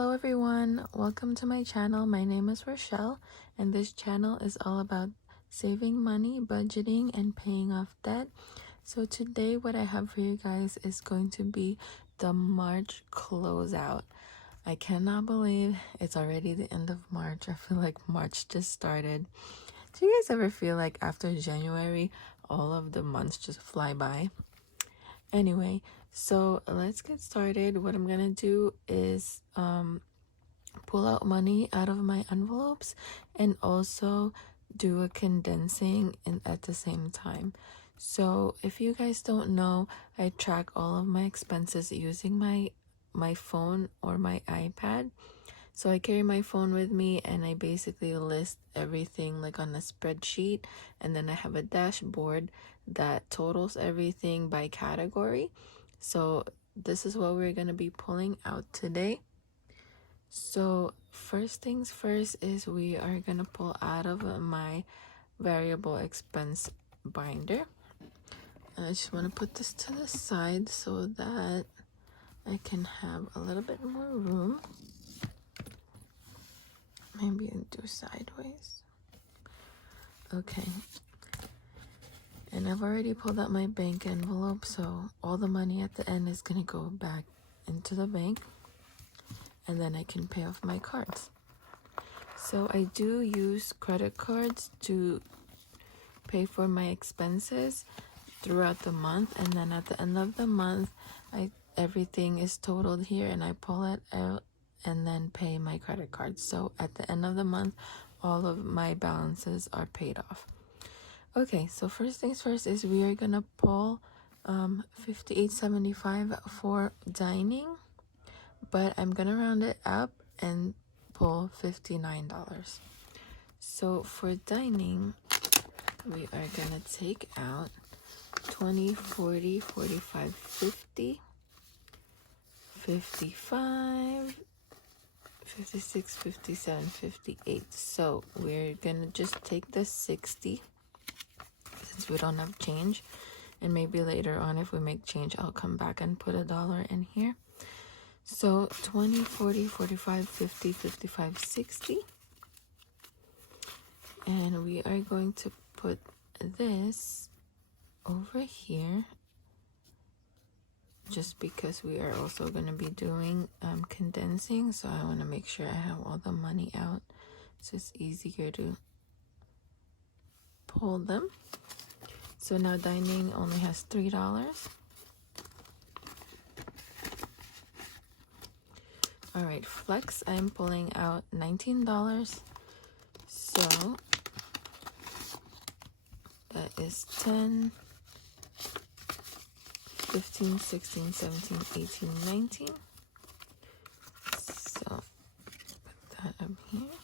Hello everyone, welcome to my channel. My name is Rochelle and this channel is all about saving money, budgeting, and paying off debt. So today what I have for you guys is going to be the March closeout. I cannot believe it's already the end of March. I feel like March just started. Do you guys ever feel like after January all of the months just fly by? Anyway, so let's get started. What I'm gonna do is pull out money out of my envelopes and also do a condensing at the same time. So if you guys don't know, I track all of my expenses using my phone or my iPad. So I carry my phone with me and I basically list everything like on a spreadsheet, and then I have a dashboard that totals everything by category. So this is what we're going to be pulling out today. So first things first is we are going to pull out of my variable expense binder. And I just want to put this to the side so that I can have a little bit more room. Maybe do sideways. Okay. And I've already pulled out my bank envelope, so all the money at the end is going to go back into the bank. And then I can pay off my cards. So I do use credit cards to pay for my expenses throughout the month. And then at the end of the month, everything is totaled here and I pull it out and then pay my credit card. So at the end of the month, all of my balances are paid off. Okay, so first things first is we are gonna pull $58.75 for dining, but I'm gonna round it up and pull $59. So for dining, we are gonna take out 20, 40, 45, 50, 55, 56, 57, 58. So we're gonna just take the 60 since we don't have change, and maybe later on if we make change I'll come back and put $1 in here. So 20, 40, 45, 50, 55, 60, and we are going to put this over here just because we are also going to be doing condensing, so I want to make sure I have all the money out so it's easier to pull them. So now dining only has $3. All right, flex, I'm pulling out $19. So that is 10, 15, 16, 17, 18, 19. So put that up here.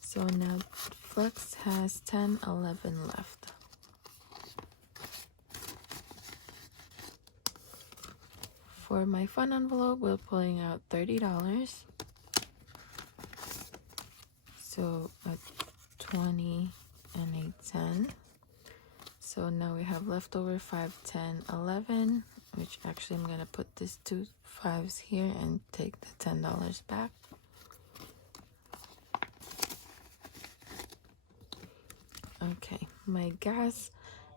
So now flex has 10, 11 left. For my fun envelope, we're pulling out $30. So a 20 and a 10. So now we have leftover 5, 10, 11, which actually I'm going to put these two 5s here and take the $10 back. Okay, my gas,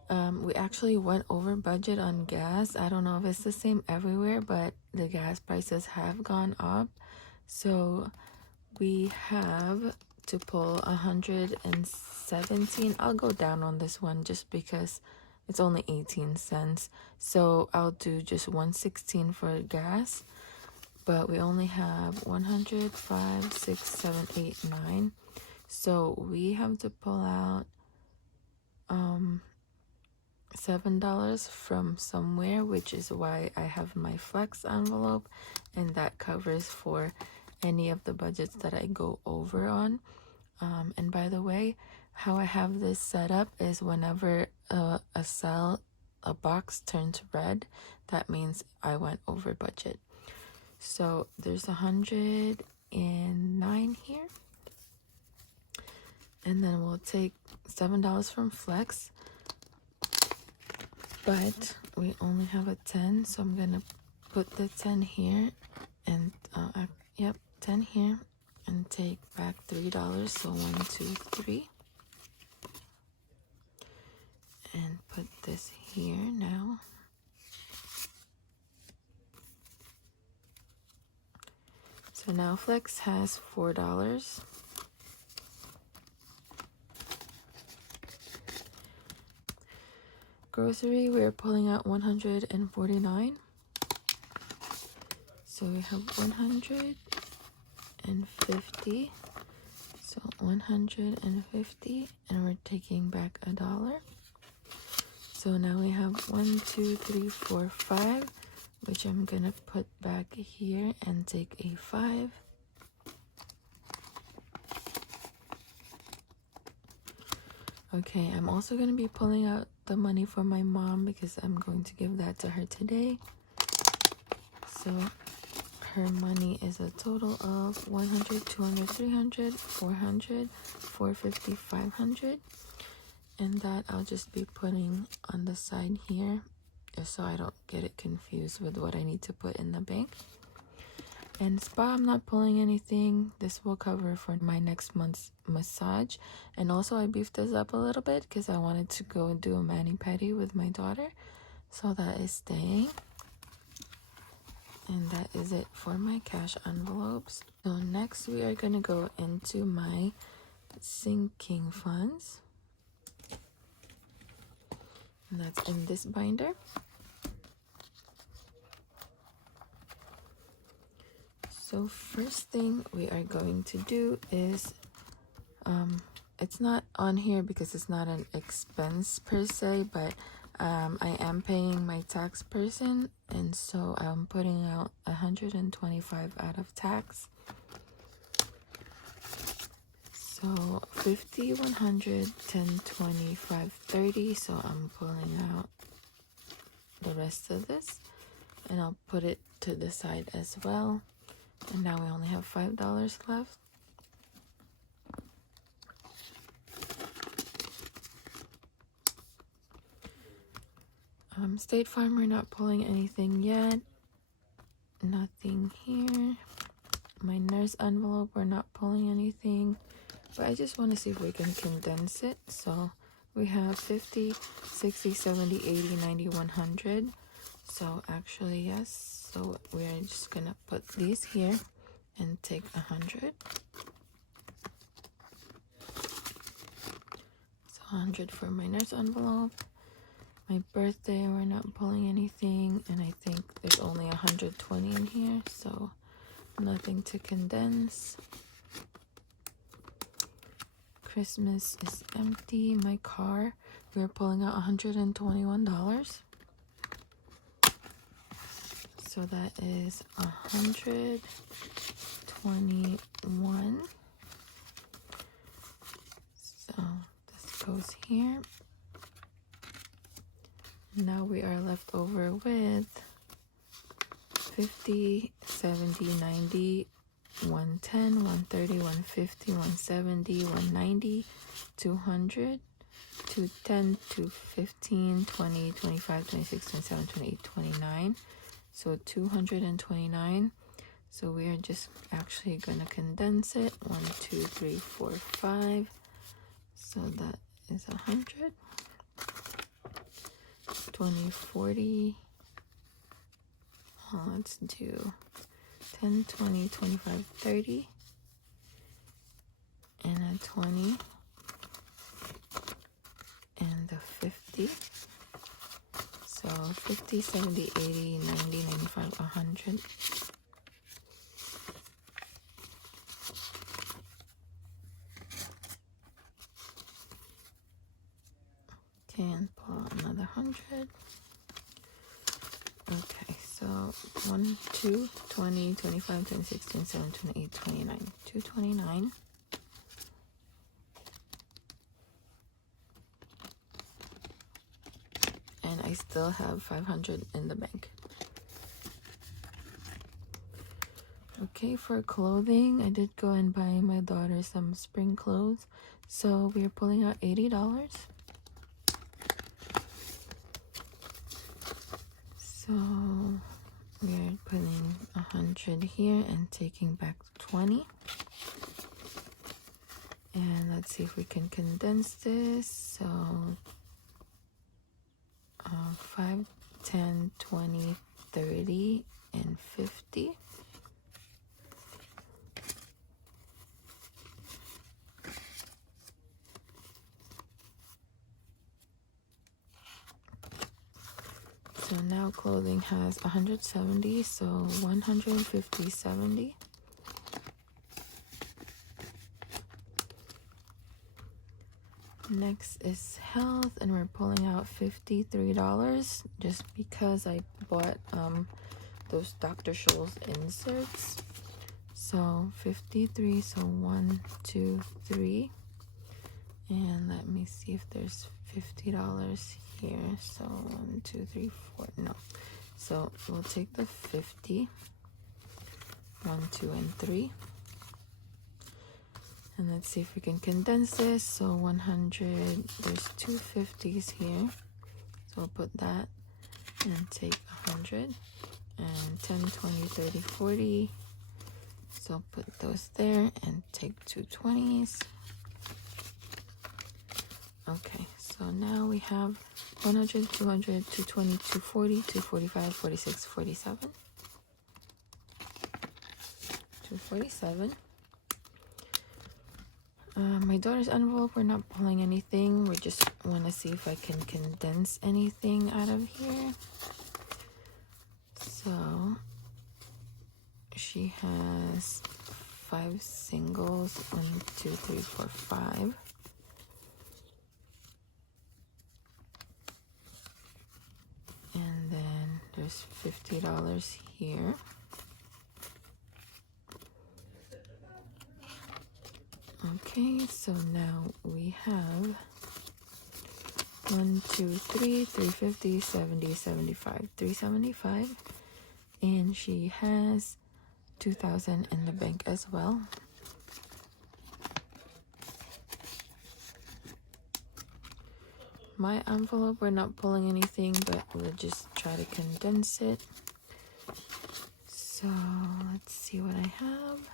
we actually went over budget on gas. I don't know if it's the same everywhere, but the gas prices have gone up. So we have to pull 117. I'll go down on this one just because it's only 18 cents. So I'll do just 116 for gas. But we only have 100, 5, 6, 7, 8, 9. So we have to pull out $7 from somewhere, which is why I have my flex envelope, and that covers for any of the budgets that I go over on. And by the way, how I have this set up is whenever a box turns red, that means I went over budget. So there's 109 here. And then we'll take $7 from flex. but we only have a 10, so I'm gonna put the 10 here and yep, 10 here and take back $3. So 1, 2, 3, and put this here now. So now Flex has $4. Grocery, we're pulling out 149. So we have 150. So 150, and we're taking back $1. So now we have 1, 2, 3, 4, 5, which I'm gonna put back here and take a 5. Okay, I'm also gonna be pulling out the money for my mom because I'm going to give that to her today. So her money is a total of 100, 200, 300, 400, 450, 500. And that I'll just be putting on the side here, just so I don't get it confused with what I need to put in the bank. And spa, I'm not pulling anything. This will cover for my next month's massage. And also I beefed this up a little bit because I wanted to go and do a mani-pedi with my daughter. So that is staying. And that is it for my cash envelopes. So next we are going to go into my sinking funds. And that's in this binder. So first thing we are going to do is, it's not on here because it's not an expense per se, but I am paying my tax person, and so I'm putting out 125 out of tax. So 50, 100, 10, 20, 5, 30. So I'm pulling out the rest of this, and I'll put it to the side as well. And now we only have $5 left. State Farm, we're not pulling anything yet. Nothing here. My nurse envelope, we're not pulling anything. But I just want to see if we can condense it. So we have 50, 60, 70, 80, 90, 100. So actually, yes. So we are just going to put these here and take 100. So 100 for my nurse envelope. My birthday, we're not pulling anything. And I think there's only 120 in here. So nothing to condense. Christmas is empty. My car, we're pulling out $121. So that is 121. So this goes here. Now we are left over with 50, 70, 90, 110, 130, 150, 170, 190, 200, 210, 215, 20, 25, 26, 27, 28, 29. So 229. So we are just actually going to condense it. 1, 2, 3, 4, 5. So that is 100. 20, 40. Let's do 10, 20, 25, 30. And a 20. And a 50. So 50, 70, 80, 90, 95, 100. And pull out another 100. Okay, so 1, 2, 20, 25, 26, 27, 28, 29. 229. And I still have 500 in the bank. Okay, for clothing, I did go and buy my daughter some spring clothes. So we are pulling out $80. So we're putting 100 here and taking back 20. And let's see if we can condense this. So 5, 10, 20, 30, and 50. So now clothing has 170, so 150, 70. Next is health, and we're pulling out $53 just because I bought those Dr. Scholl's inserts. So 53, so 1, 2, 3. And let me see if there's $50 here. So 1, 2, 3, 4. No. So we'll take the 50. 1, 2, and 3. And let's see if we can condense this. So 100, there's two 50s here. So I'll put that and take 100. And 10, 20, 30, 40. So I'll put those there and take two 20s. Okay, so now we have 100, 200, 220, 240, 245, 46, 47. 247. My daughter's envelope, we're not pulling anything. We just want to see if I can condense anything out of here. So she has 5 singles. 1, 2, 3, 4, 5. And then there's $50 here. Okay, so now we have 1, 2, 3, 350, 70, 75, 375. And she has 2,000 in the bank as well. My envelope, we're not pulling anything, but we'll just try to condense it. So let's see what I have.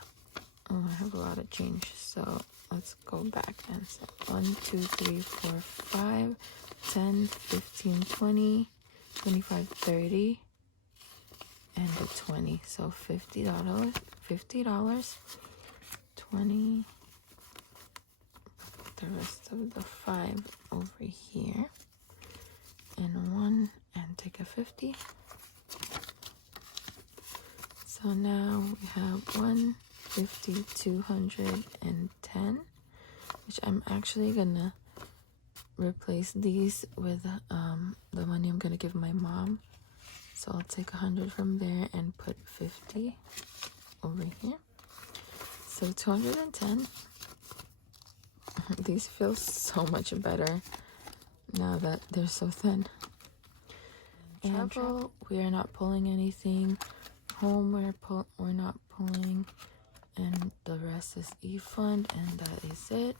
Oh, I have a lot of change, so let's go back and say 1, 2, 3, 4, 5, 10, 15, 20, 25, 30, and a 20. So $50, 20, the rest of the 5 over here, and 1, and take a 50. So now we have 150, 210, which I'm actually gonna replace these with the money I'm gonna give my mom. So I'll take 100 from there and put 50 over here. So 210. These feel so much better now that they're so thin. And travel, we are not pulling anything. Home, we're not pulling. And the rest is e-fund, and that is it.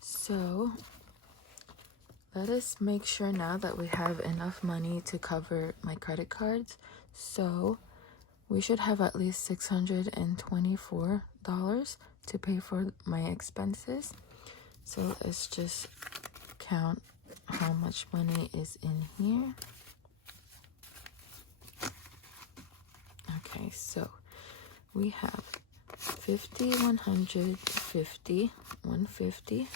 So let us make sure now that we have enough money to cover my credit cards. So we should have at least $624 to pay for my expenses. So let's just count how much money is in here. Okay, so we have 50, 100, 50, 150,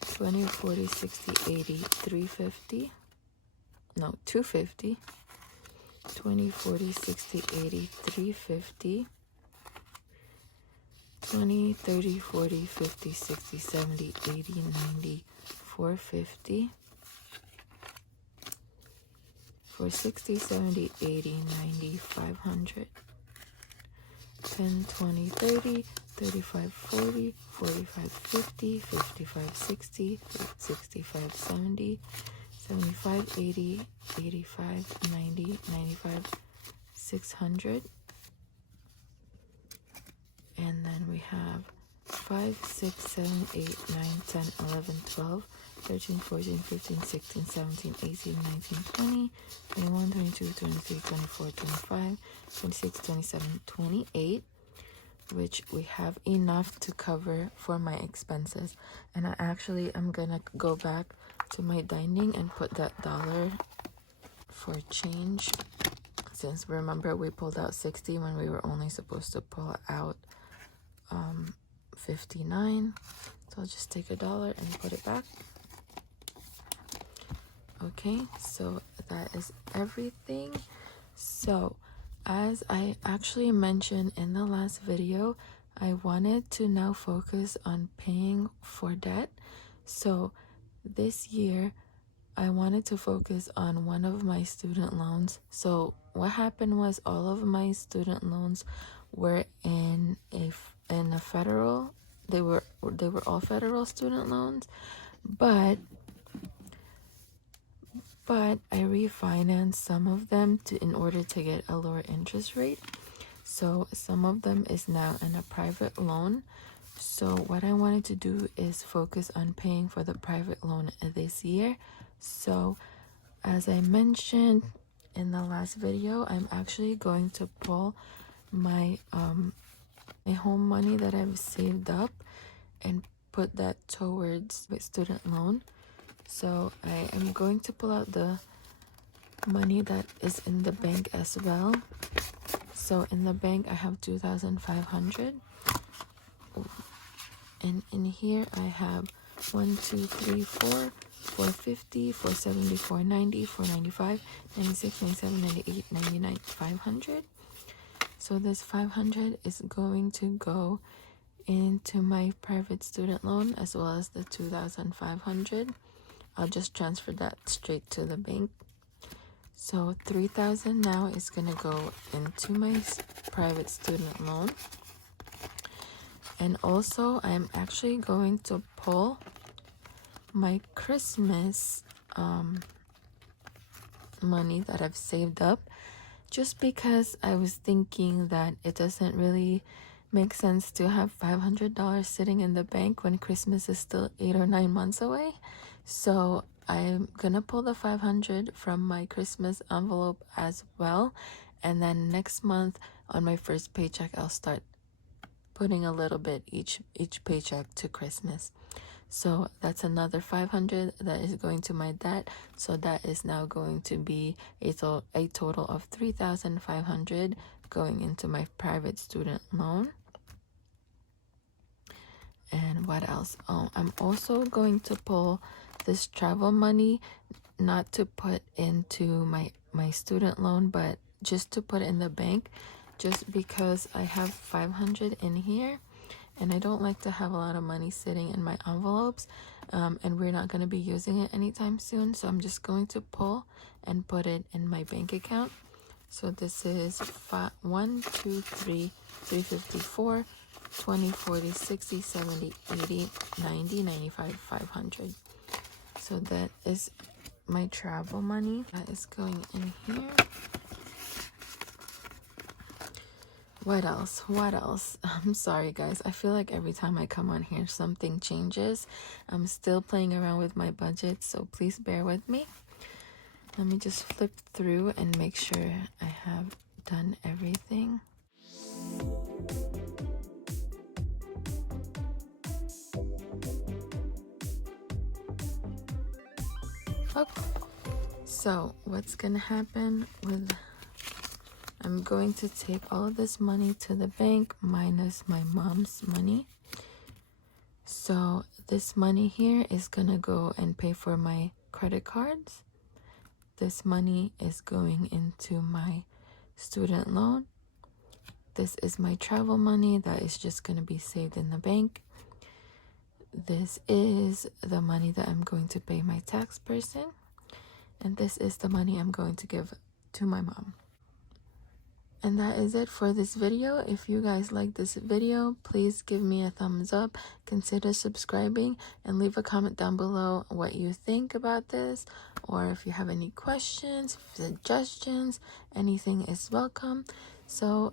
20, 40, 60, 80, 350, no, 250, 20, 40, 60, 80, 350, 20, 30, 40, 50, 60, 70, 80, 90, 450, 460, 70, 80, 90, 500, 10, 20, 30, 35, 40, 45, 50, 55, 60, 65, 70, 75, 80, 85, 90, 95, 600. And then we have 5, 6, 7, 8, 9, 10, 11, 12, 13, 14, 15, 16, 17, 18, 19, 20, 21, 22, 23, 24, 25, 26, 27, 28, which we have enough to cover for my expenses. And I actually am gonna go back to my dining and put that dollar for change, since remember we pulled out 60 when we were only supposed to pull out 59. So I'll just take $1 and put it back. Okay, so that is everything. So as I actually mentioned in the last video, I wanted to now focus on paying for debt. So this year I wanted to focus on one of my student loans. So what happened was all of my student loans were in a federal, they were all federal student loans, but I refinanced some of them in order to get a lower interest rate. So some of them is now in a private loan. So what I wanted to do is focus on paying for the private loan this year. So as I mentioned in the last video, I'm actually going to pull my my home money that I've saved up and put that towards my student loan. So I am going to pull out the money that is in the bank as well. So in the bank I have 2,500, and in here I have 1, 2, 3, 4, 450, 470, 490, 495, 96, 97, 98, 99, 500. So this 500 is going to go into my private student loan, as well as the 2,500. I'll just transfer that straight to the bank. So 3,000 now is gonna go into my private student loan. And also I'm actually going to pull my Christmas money that I've saved up, just because I was thinking that it doesn't really make sense to have $500 sitting in the bank when Christmas is still 8 or 9 months away. So I'm gonna pull the 500 from my Christmas envelope as well, and then next month on my first paycheck I'll start putting a little bit each paycheck to Christmas. So that's another 500 that is going to my debt. So that is now going to be a total of 3,500 going into my private student loan. And what else? Oh, I'm also going to pull this travel money, not to put into my student loan, but just to put in the bank, just because I have 500 in here and I don't like to have a lot of money sitting in my envelopes, and we're not going to be using it anytime soon. So I'm just going to pull and put it in my bank account. So this is 1, 2, 3, 354, 20, 40, 60, 70, 80, 90, 95, 500. So that is my travel money that is going in here. What else? I'm sorry guys, I feel like every time I come on here something changes. I'm still playing around with my budget, so please bear with me. Let me just flip through and make sure I have done everything. Okay, so what's gonna happen with, I'm going to take all of this money to the bank minus my mom's money. So this money here is gonna go and pay for my credit cards. This money is going into my student loan. This is my travel money that is just gonna be saved in the bank. This is the money that I'm going to pay my tax person. And this is the money I'm going to give to my mom. And that is it for this video. If you guys like this video, please give me a thumbs up, consider subscribing, and leave a comment down below what you think about this, or if you have any questions, suggestions, anything is welcome. So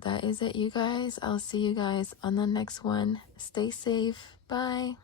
that is it, you guys. I'll see you guys on the next one. Stay safe. Bye.